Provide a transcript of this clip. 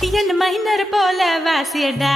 என் minor போல வாசியடா.